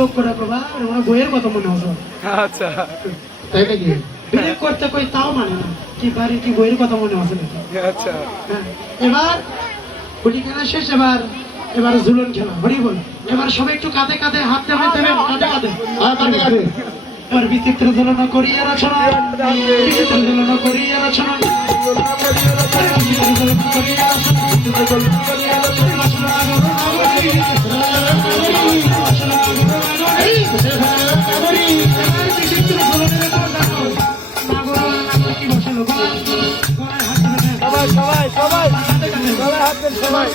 লোক করে বাবা ওরা বইয়ের কথা মনে হতো। আচ্ছা তাই নাকি বিয়ে করতে কই তাও মানে না কি বাড়ি কি বইয়ের কথা মনে হচ্ছে নাকি। আচ্ছা হ্যাঁ, এবার গুটি খেলা শেষ, এবার ঝুলন খেলা হরি বল। এবার সবাই একটু কাঁধে কাঁধে হাত দেবে দেবে কাঁধে কাঁধে কাঁধে কাঁধে এবার বিচিত্র ঝুলন করিয়া রচনা, বিচিত্র ঝুলন করিয়া রচনা, বিচিত্র ঝুলন করিয়া সবাই সবাই সবাই সবাই হাত দেন সবাই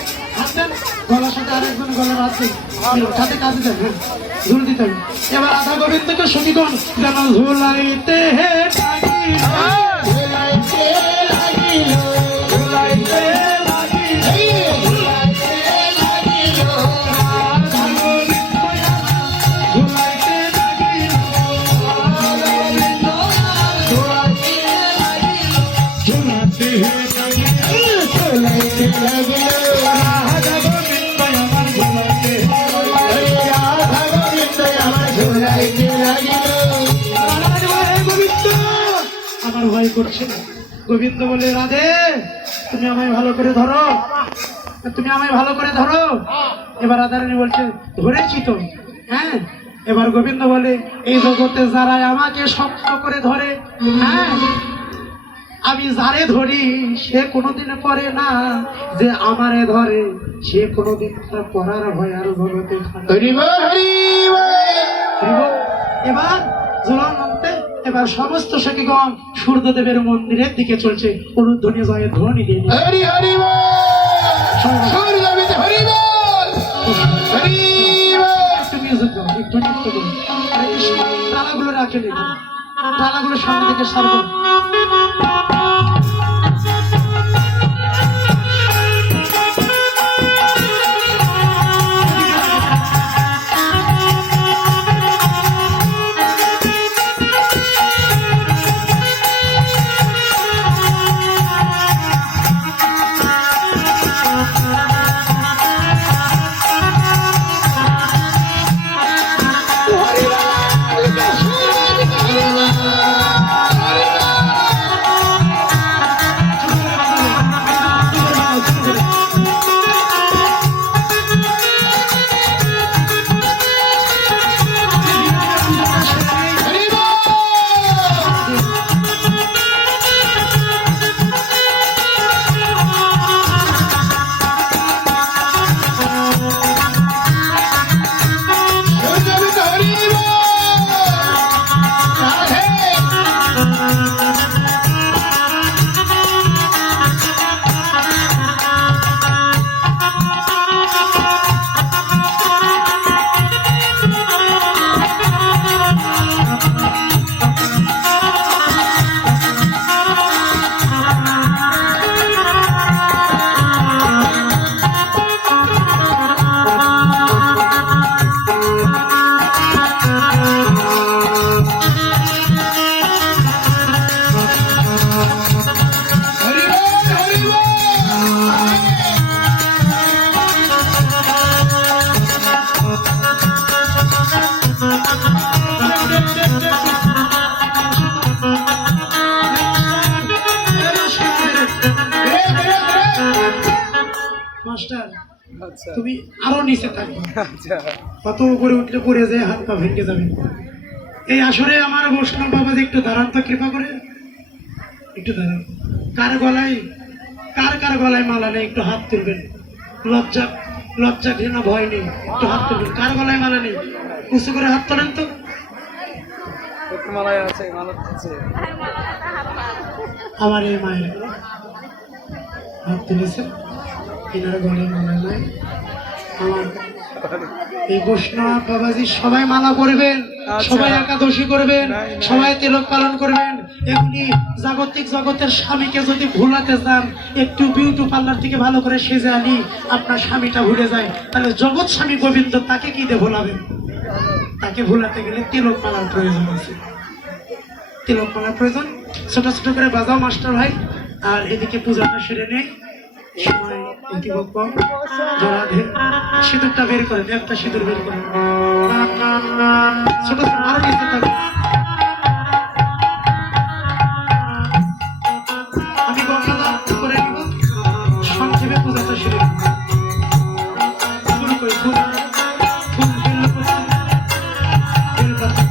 গলার সাথে আরেকজন গলার হাত কাঁধে কাঁধে দেন। হ্যাঁ, ঝুল দিতে হবে। এবার আধা গোবিন্দকে সঙ্গীগণ যেন ঝুলাইতে হে আমার ভয় করছে। গোবিন্দ বলে রাধে তুমি আমায় ভালো করে ধরো, তুমি আমায় ভালো করে ধরো। এবার রাধারানী বলছে ধরেছি তো। হ্যাঁ, এবার গোবিন্দ বলে এই জগতে যারা আমাকে শক্ত করে ধরে, হ্যাঁ আমি যারে ধরি সে কোনোদিন পরে না, যে আমারে ধরে সে কোনোদিন তার পড়ার ভয় আর জগতে এবার ঝুলন নামতে এবার সমস্ত সখীগণ সূর্যদেবের মন্দিরের দিকে চলছে অনুধ্বনি জয়ের ধ্বনি দিয়ে। একটু মিউজিক দাও, একটু নৃত্য করো, তালাগুলো রাখে নেব, তালাগুলো সামনে থেকে সারবে। তুমি আরো নিচে থাকবে, কত উপরে উঠলে পড়ে যায় হাত পা ভেঙে যাবে। এই আসরে আমার বৈষ্ণব বাবাজি একটু দাঁড়ান তো, কৃপা করে একটু দাঁড়ান। কার গলায় মালা নেই একটু হাত তুলবেন। লজ্জা ঘৃণা ভয় নেই, একটু হাত তুলবেন। কার গলায় মালা নেই উঁচু করে হাত তোলেন তো। আমার এই মায়ের হাত তুলেছে, এনার গলায় মালা নাই। আমার এই বৈষ্ণব বাবাজি সবাই মালা করবেন, সবাই একাদশী করবেন, সবাই তিলক পালন করবেন। এগুলি জাগতিক জগতের স্বামীকে যদি ভুলাতে চান, একটু বিউটি পার্লার থেকে ভালো করে সেজে আনি আপনার স্বামীটা ভুলে যায়, তাহলে জগৎ স্বামী গোবিন্দ তাকে কি দিয়ে ভোলাবেন? তাকে ভুলাতে গেলে তিলক মালার প্রয়োজন আছে, তিলক মালার প্রয়োজন। ছোট ছোট করে বাজাও মাস্টার ভাই, আর এদিকে পূজাটা সেরে নেই সময়। ইতিপক্ষ জলাধে সিঁদুরটা বের করেন, একটা সিঁদুর বের করেন, ছোট ছোট আরো নিচে থাকবে। আমি গঙ্গাদান করে নিব, সংক্ষেপে পূজাটা শুরু ফুল কই ফুল ফুল বেলপাতা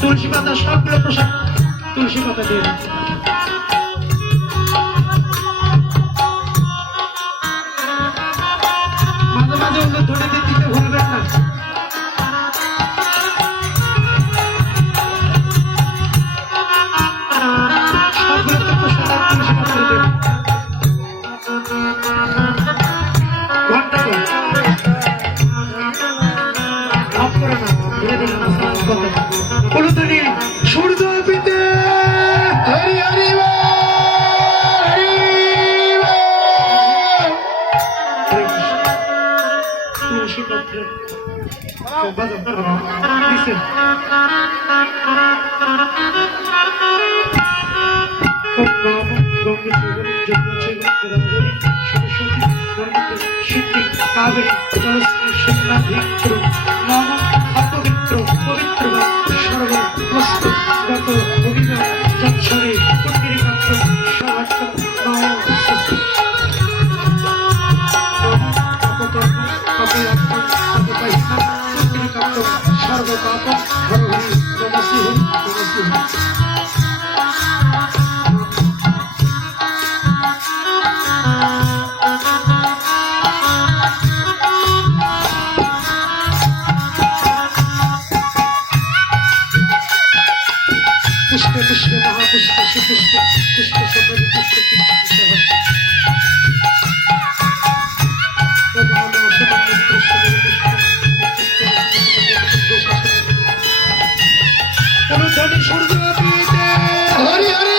তুলসী পাতা সবগুলো প্রসাদ তুলসী পাতা দিয়ে দিন। মাঝে মাঝে ওগুলো ধরে দিতে ভুলবেন না। সবগুলোতে প্রসাদ আর তুলসী পাতা দিয়ে দিন। ঘন্টা করে অফ করে না, ধরে দিন না কথা হলুদনি সূর্য পিতে হরি হরি বল, হরি বল। তুলসী পত্র দিছেন। ওম নমঃ গঙ্গে চৈবন যমুনা চৈবন গোদাবরী সরস্বতী নর্মদে সিদ্ধি কাবেরী জলশ্রী সিন্নাধিক্র নমঃ অপবিত্র পবিত্র সর্বস্ত গত অভিনয় যৎসরে পুণ্ডির পাত্র সবাচ্চ নমঃ সর্বপাপ হর হরি নমঃ হরি নমঃ হরি। पुष्पे पुष्पे महापुष्पे सुपुष्पे पुष्प सपरि पुष्प हरि हरि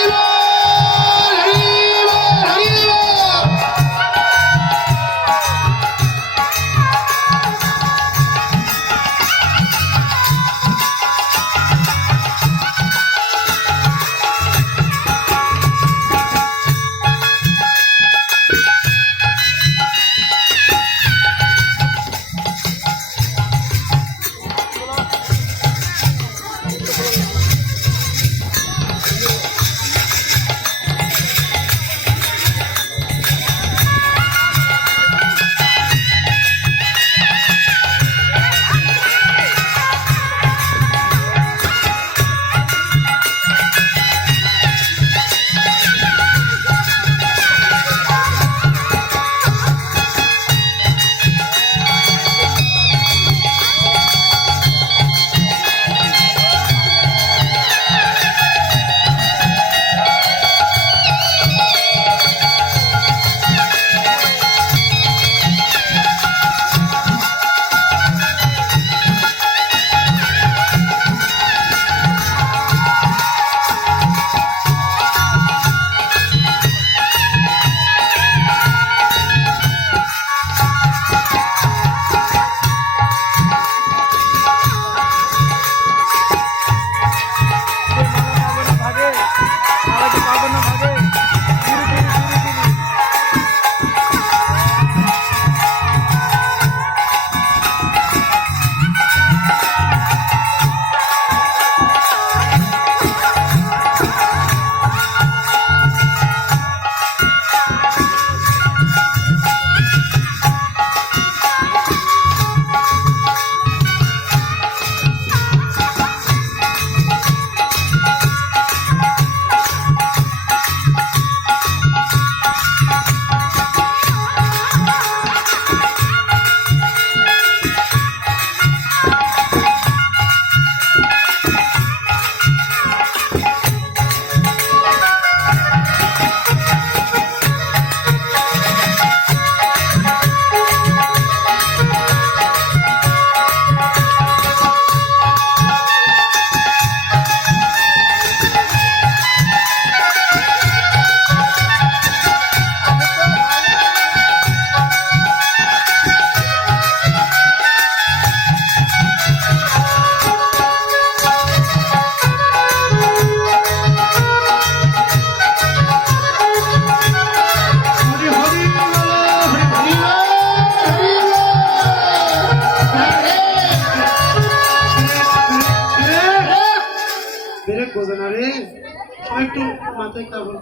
একটু মাথায় কাপড়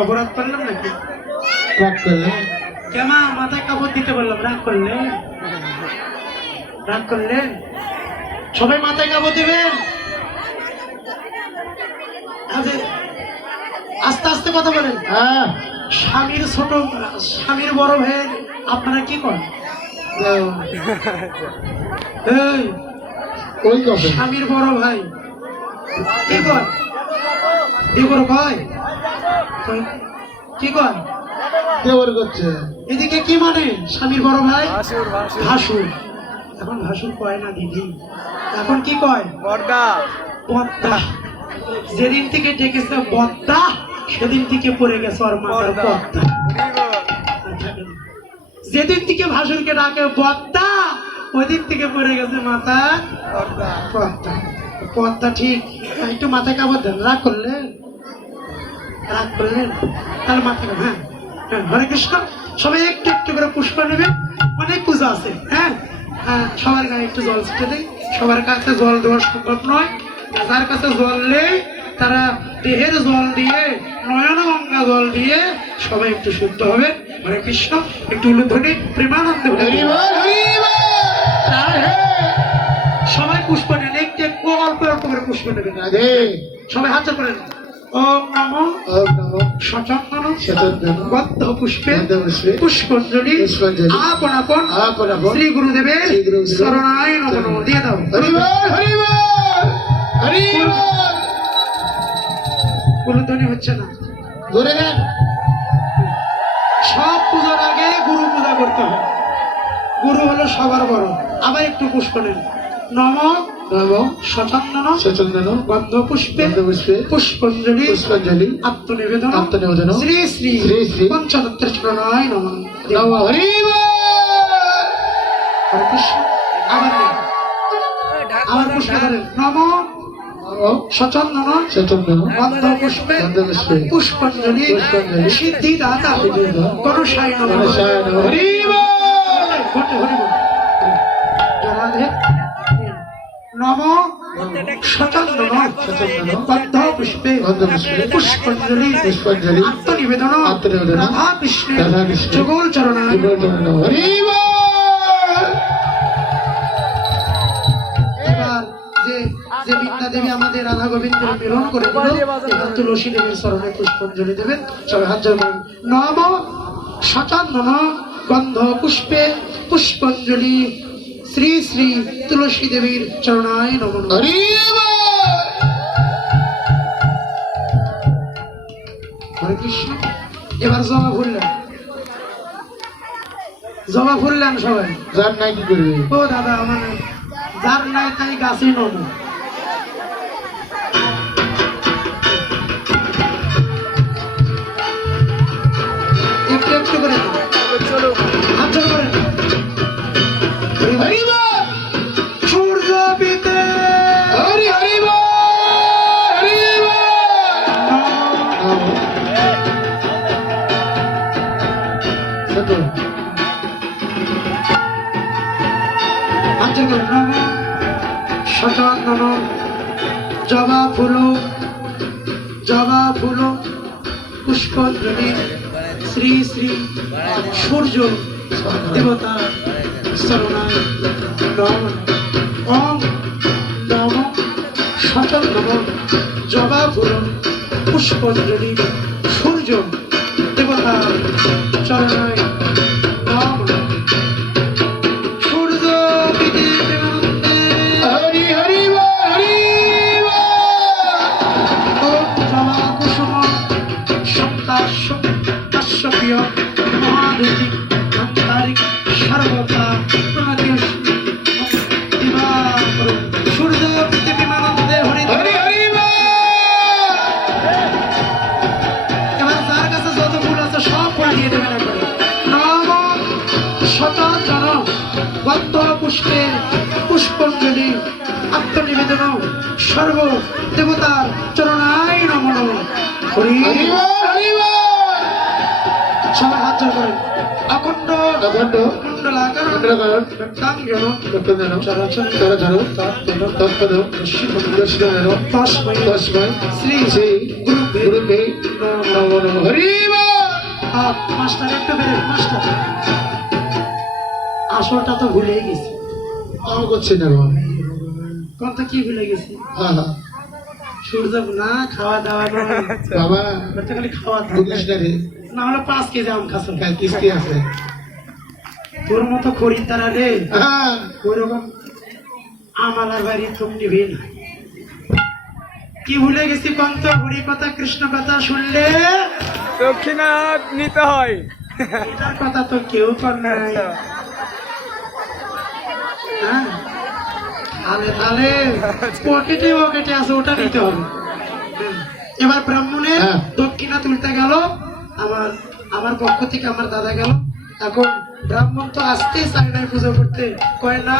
অপরাধ করলাম নাকি? রাগ করলে কেমা মাথায় কাপড় দিতে বললাম, রাগ করলেন? রাগ করলেন? সবাই মাথায় কাপড় দিবেন। আচ্ছা, আস্তে আস্তে কথা বলেন। হ্যাঁ স্বামীর বড় ভাইয়ের আপনারা কি করেন? এই ওই কবে স্বামীর বড় ভাই কি কর? দেবর ভাই কি কর? দেওয়ার করছে এদিকে কি মানে স্বামীর বড় ভাই? ভাসুর। এখন ভাসুর কয় না দিদি, এখন কি কয়? বদ্দা। যেদিন থেকে ডেকেছে বদ্দা, সেদিন থেকে পড়ে গেছে ওর মাথার পদ্মা। যেদিন থেকে ভাসুরকে ডাকে বদ্দা, ওই দিক থেকে পড়ে গেছে মাথার পদ্মা। পদ্মা ঠিক। একটু মাথায় কাপড় দেন। রাগ করলেন? রাগ করলেন? তাহলে মাথায় হ্যাঁ হ্যাঁ। হরে কৃষ্ণ। সবাই একটু একটু করে পুষ্প নেবেন, অনেক পূজা আছে। হ্যাঁ হ্যাঁ, সবার গায়ে একটু জল ছিটে দেয়। সবার কাছে জল দেওয়া সম্ভব নয়। যার কাছে জল নেই তারা দেহের জল দিয়ে, নয়ন গঙ্গা জল দিয়ে সবাই একটু শুদ্ধ হবে। হরে কৃষ্ণ। একটু উলুধ্বনি প্রেমানন্দে সবাই পুষ্প নেন। একটু একটু অল্প অল্প করে পুষ্প নেবেন। সবাই হাত করেন। ওম নমো সচন্দন বদ্ধ পুষ্পে পুষ্পাঞ্জলি আপন আপন শ্রী গুরুদেবের শরণায় নমঃ দিয়ে দাও। উলুধ্বনি হচ্ছে না। সব পূজার আগে গুরু পূজা করতে হয়। গুরু হলো সবার বড়। আবার একটু পুষ্প নেন। নম সচন্দন গন্ধ পুষ্পে পুষ্পাঞ্জলি আত্মনিবেদন শ্রী শ্রী পঞ্চতত্ত্বের চরণায় নমঃ। হরে কৃষ্ণ। আবার নেন। আবার পুষ্প ধরেন। নম সচন্দন গন্ধ পুষ্পে পুষ্পাঞ্জলি সিদ্ধিদাতা গণসায় নমঃ। হরি বল। রাধে। নম সচন্দন গন্ধ পুষ্পে পুষ্পাঞ্জলি আত্মনিবেদন রাধা কৃষ্ণের যুগল চরণায়। এবার যে বিদ্যা দেবী আমাদের রাধা গোবিন্দের মিলন করে দিল, তুলসী দেবীর চরণে পুষ্পাঞ্জলি দেবেন। সবাই হাত জোড় করেন। নম সচন্দন গন্ধ পুষ্পে পুষ্পাঞ্জলি শ্রী শ্রী তুলসী দেবীর চরণায় নমঃ। হরে কৃষ্ণ। এবার জবা ফুললেন। জবা ফুললেন সবাই। যার নাই কি করবে? ও দাদা, আমার যার নাই তাই গাছে নম। একটু একটু করে হাত জোড় করেন। সূর্য পিতে সচন্দন জবা ফুল পুষ্পাঞ্জলি শ্রী শ্রী সূর্য দেবতা শরণায় নমঃ। ওম নম সচন্দন জবা ফুল পুষ্পাঞ্জলি সূর্য দেবতা চরণায় নমঃ। সূর্য মহাদেবী আন্তরিক সর্বতা সূর্য বিমানন্দে হরি হরি হরি। এবার যার কাছে যত ফুল আছে সব ফুল দিয়ে দেবেন একবারে। নম সচন্দন গন্ধ পুষ্পে পুষ্পাঞ্জলি আত্মনিবেদন সর্ব দেবতার চরণায় নমঃ। হরি সবাই হাত জোড় করেন। অখণ্ড কুণ্ডলাকার রক্তাঙ্গন রক্তদান চরাচর চরাচর তৎপদ তৎপদ দর্শিতান তস্मै তস্মৈ শ্রী শ্রী গুরুদেব গুরুদেব নমো নমঃ হরি বল। মাস্টার একটু বেরেন মাস্টার আসলটা তো ভুলেই গেছি তাও করছে না বাবা। কথা কি ভুলে গেছি হ্যাঁ হ্যাঁ সূর্য না খাওয়া দাওয়া না বাবা করতে খালি খাওয়া বুঝিস না রে না হলে 5 কেজি আম খাস কাল কিস্তি আছে তোর মতো খরিদ্দার রে হ্যাঁ ওইরকম আমালার বাড়ি তুমি নিবি না কি ভুলে গেছি কন্ত হরি কথা কৃষ্ণ কথা শুনলে দক্ষিণা নিতে হয়। এটার কথা তো কেউ কর নাই হ্যাঁ তাহলে তাহলে পকেটে পকেটে আছে ওটা নিতে হবে এবার ব্রাহ্মণের হ্যাঁ। দক্ষিণা তুলতে গেল আমার আমার পক্ষ থেকে আমার দাদা গেল এখন ব্রাহ্মণ তো আসতেই চায় নাই পুজো করতে কয় না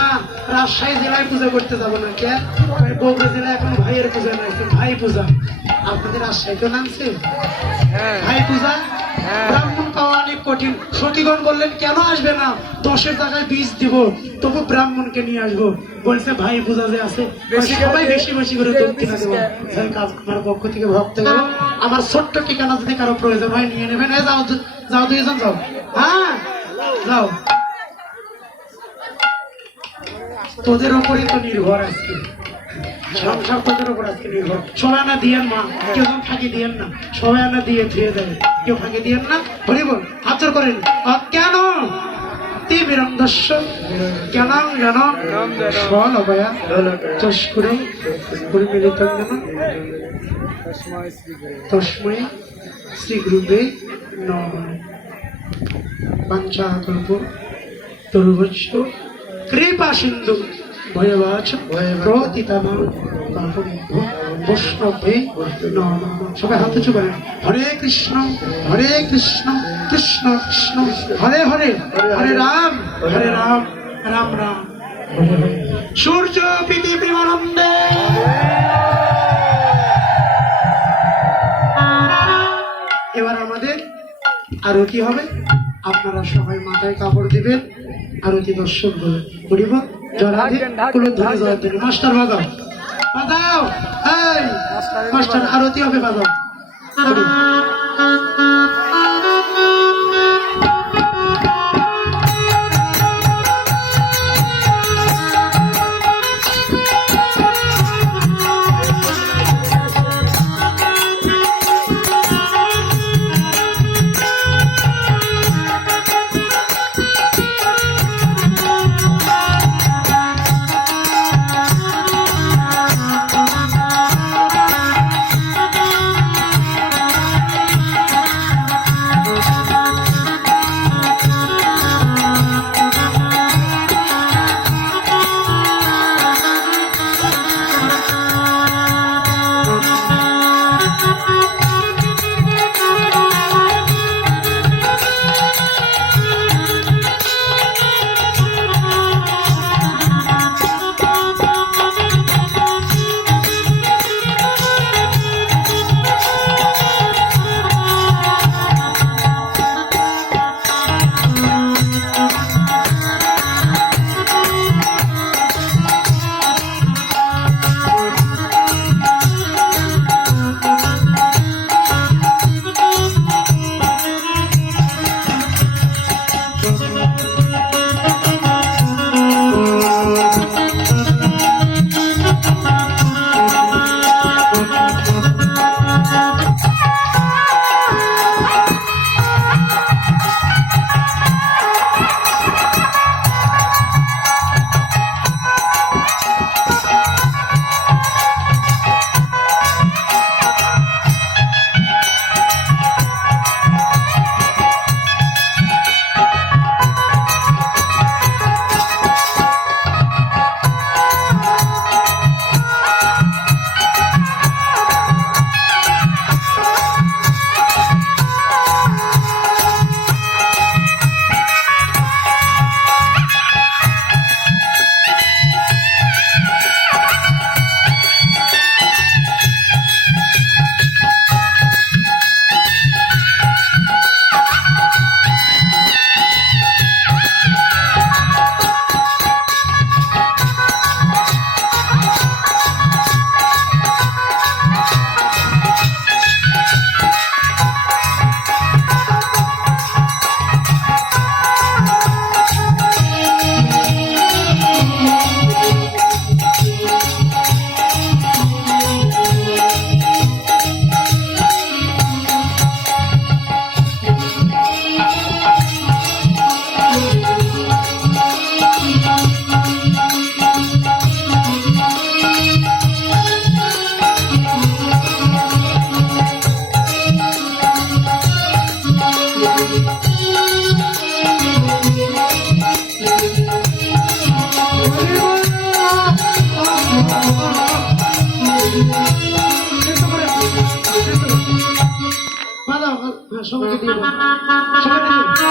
রাজশাহী জেলায় পুজো করতে যাবো না কে কয় বগুড়া জেলায় এখন ভাইয়ের পূজা নাই ভাই পূজা আপনাদের রাজশাহীতেও নামছে হ্যাঁ ভাই পূজা হ্যাঁ। ব্রাহ্মণ পাওয়া অনেক কঠিন সতীগণ বললেন কেন আসবে না 10-এর জায়গায় 20 দিব তবু ব্রাহ্মণকে নিয়ে আসবো বলছে ভাই পূজা যে আছে বেশি করে সবাই দিয়ে- বেশি বেশি করে দক্ষিণা দেবো যাই কাজ আমার পক্ষ থেকে ভক্ত গেল আমার ছোট্ট ঠিকানা যদি কারো প্রয়োজন হয় নিয়ে নেবেন এই যাও যাও দুইজন যাও হ্যাঁ যাও তোদের উপরই তো নির্ভর আজকে সংসার তোদের উপর আজকে নির্ভর সবাই না দিয়েন মা কেউ যেন ফাঁকি দিয়েন না সবাই না দিয়ে ধুয়ে দেয় কেউ ফাঁকি দিয়েন না হরি বল আচর করেন কেন তীব্রন্দস্য কেন কেন ফল অভয়া চষ করে পরিমিলিত তস্মৈ শ্রী গুরুদেব নমঃ পঞ্চাকল্প তরুভস্য কৃপা সিন্ধু ভয়বাচ প্রতিতামাং বৈষ্ণবে নমঃ সবাই হাত উঁচু করেন হরে কৃষ্ণ কৃষ্ণ কৃষ্ণ হরে হরে হরে রাম রাম রাম হরে হরে সূর্য পৃথিবীমানন্দে এবার আমাদের আরতি হবে আপনারা সবাই মাথায় কাপড় দিবেন আরতি দর্শক বলে করিব জরাধি কুলধ্বনি জয়ধ্বনি মাস্টার বাজাও বাজাও এই মাস্টার আরতি হবে বাজাও করিব। দাও, হ্যাঁ, সবাইকে দিয়ে দাও। সবাইকে দিও।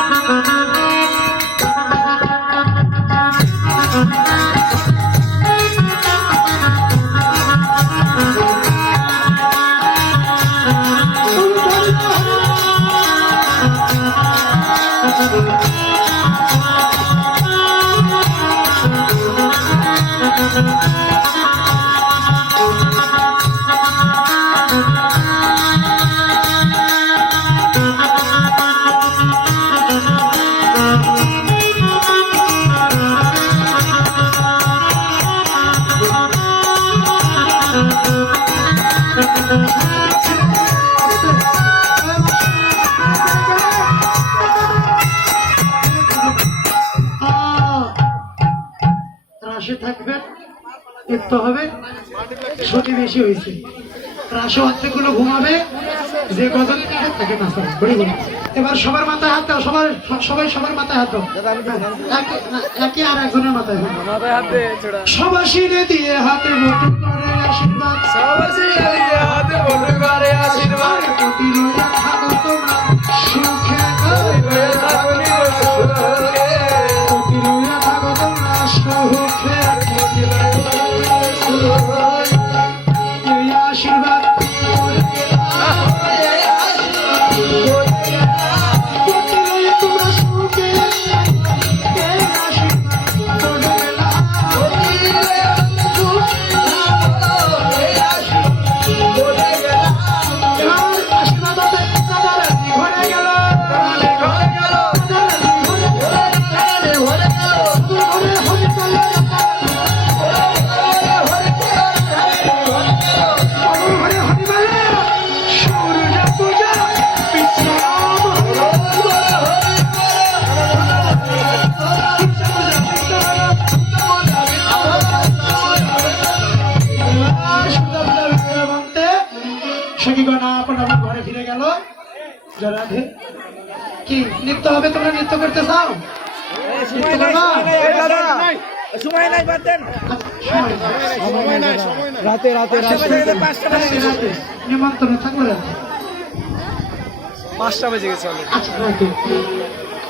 রাশে থাকবেন, লিপ্ত হবে, ছুটি বেশি হয়েছে। রাশে অর্ধেকগুলো ঘুমাবে, যে গজল থাকে তাকে নাচাবে। বলি বলি এবার সবার মাথায় হাত দাও, সবাই সবার মাথায় হাত দাও, একে আর একজনের মাথায় হাত দাও। মাথায় হাত দে ছোড়া সবাসিনে দিয়ে হাতে মুঠো করে আশীর্বাদ, সবাই হাতে বড় করে আশীর্বাদ প্রতি রইয়া থাকো তোমরা সুখে, হয়ে থাকুনি সুখে প্রতি রইয়া থাকো তোমরা সুখে। এই আশীর্বাদ প্রতি রইয়া তোমরা সুখে, এই আশীর্বাদ তোমরা এবার আশীর্বাদ হতে তাদের ঘরে গেল, ঘরে হয়ে চলে ঘরে হরিমালে সূর্য পূজা বিশ্রাম সখীগণা আপনার ঘরে ফিরে গেল। রাধে কি নৃত্য হবে? তোমরা নৃত্য করতে চাও? নৃত্য করবা? সময় নাই বাদ দেন। রাতে রাতে নিমন্ত্রণ থাকবে রাতে। 5টা বেজে গেছে আচ্ছা রাতে